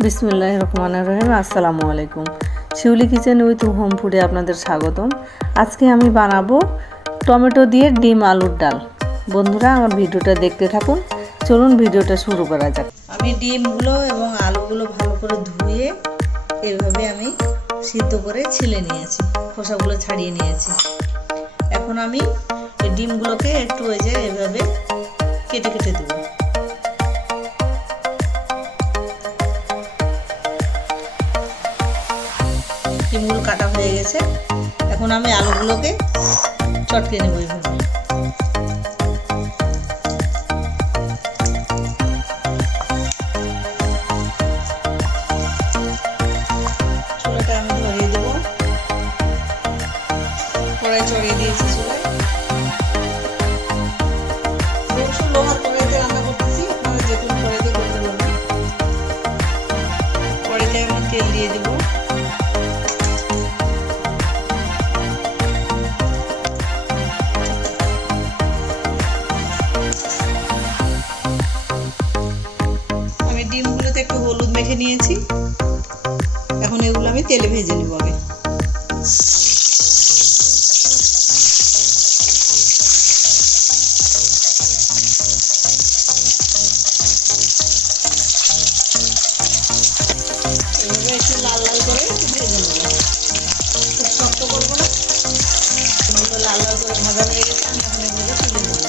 বিসমিল্লাহির রহমানির রহিম। আসসালামু আলাইকুম। শিউলি কিচেন উইথ হোম ফুডে আপনাদের স্বাগতম। আজকে আমি বানাবো টমেটো দিয়ে ডিম আলুর ডাল। বন্ধুরা, আমার ভিডিওটা দেখতে থাকুন। চলুন ভিডিওটা শুরু করা যাক। আমি ডিমগুলো এবং আলুগুলো ভালো করে ধুয়ে এভাবে আমি সিদ্ধ করে ছিলে নিয়েছি, খোসাগুলো ছাড়িয়ে নিয়েছি। এখন আমি এই ডিমগুলোকে একটু এভাবে কেটে কেটে দেবো। ডিমগুলো কাটা হয়ে গেছে। এখন আমি আলুগুলোকে চটকে নেবো এইভাবে। চুলাটা আমি ধরিয়ে দেবো। কড়াই চড়িয়ে দিয়েছি চুলায়। অবশ্য লোহার কড়াইতে রান্না করতেছি, আপনারা যে কোনো কড়াইতে করতে পারবেন। কড়াইতে আমি তেল দিয়ে দেবো। ডিমগুলোতে একটু হলুদ মেখে নিয়েছি। এখন এগুলো আমি তেলে ভেজে নেব আগে। এভাবে একটু লাল লাল করে একটু ভেজে নেব, খুব শক্ত করবো না। এগুলো লাল লাল করে ভাজা হয়ে গেছে, আমি এখন এগুলো তুলে দেবো।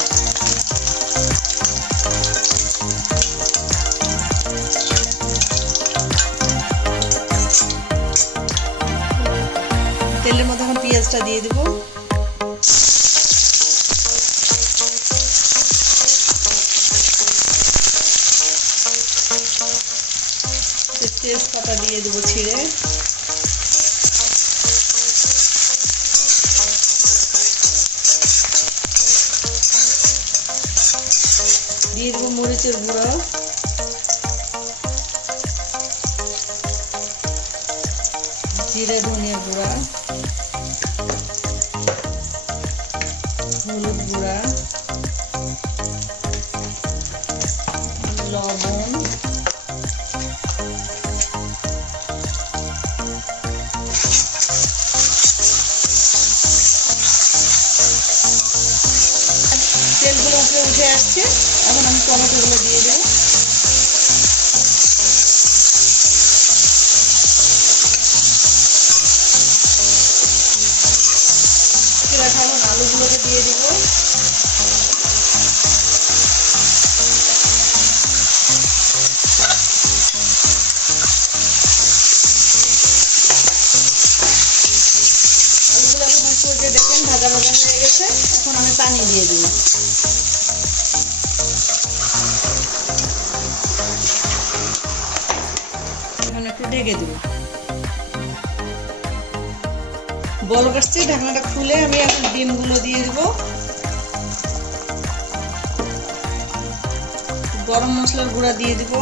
তেলের মধ্যে এখন পেঁয়াজটা দিয়ে দিব। তেজপাতা দিয়ে দেবো ছিঁড়ে। দিয়ে দেবো মরিচের গুঁড়ো, জিরে ধনিয়া গুঁড়া, হলুদ গুঁড়া, লবণ, তেলগুলো উপরে উঠে আসছে। এখন আমি টমেটোগুলো দিয়ে দেবো। এখন আলুগুলোকে দিয়ে দিব। আলুগুলো এখন একটু দেখেন ভাজা ভাজা হয়ে গেছে। এখন আমি পানি দিয়ে দিব। এখন একটু ঢেকে দিব। বলক আসছে, ঢাকনাটা খুলে আমি এখন ডিমগুলো দিয়ে দিব। গরম মশলার গুঁড়া দিয়ে দিব।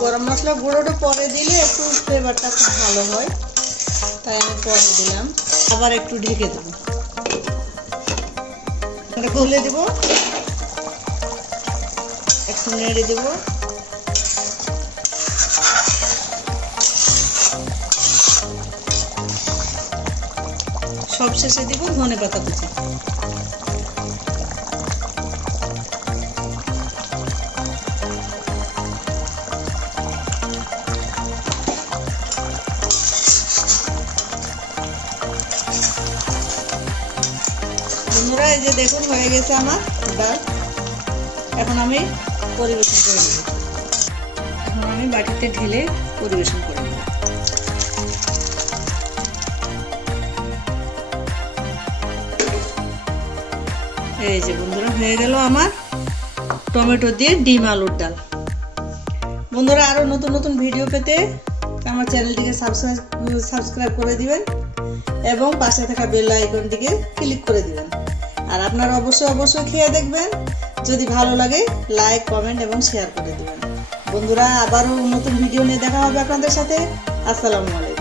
গরম মশলার গুঁড়োটা পরে দিলে একটু ফ্লেভারটা খুব ভালো হয়, তাই আমি পরে দিলাম। আবার একটু ঢেকে দেবো, খুলে দেবো, একটু নেড়ে দেবো। সবশেষে দিব ধনেপাতা কুচি। বন্ধুরা, এই যে দেখুন হয়ে গেছে আমার ডাল। এখন আমি পরিবেশন করে নেব। এখন আমি বাটিতে ঢেলে পরিবেশন করে নেব। এই যে বন্ধুরা, হয়ে গেল আমার টমেটো দিয়ে ডিম আলুর ডাল। বন্ধুরা, আরো নতুন নতুন ভিডিও পেতে আমার চ্যানেলটিকে সাবস্ক্রাইব করে দিবেন এবং পাশে থাকা বেল আইকনটিকে ক্লিক করে দিবেন। আর আপনারা অবশ্যই খেয়ে দেখবেন যদি ভালো লাগে লাইক, কমেন্ট এবং শেয়ার করে দেবেন। বন্ধুরা, আবারও নতুন ভিডিও নিয়ে দেখা হবে আপনাদের সাথে। আসসালামু আলাইকুম।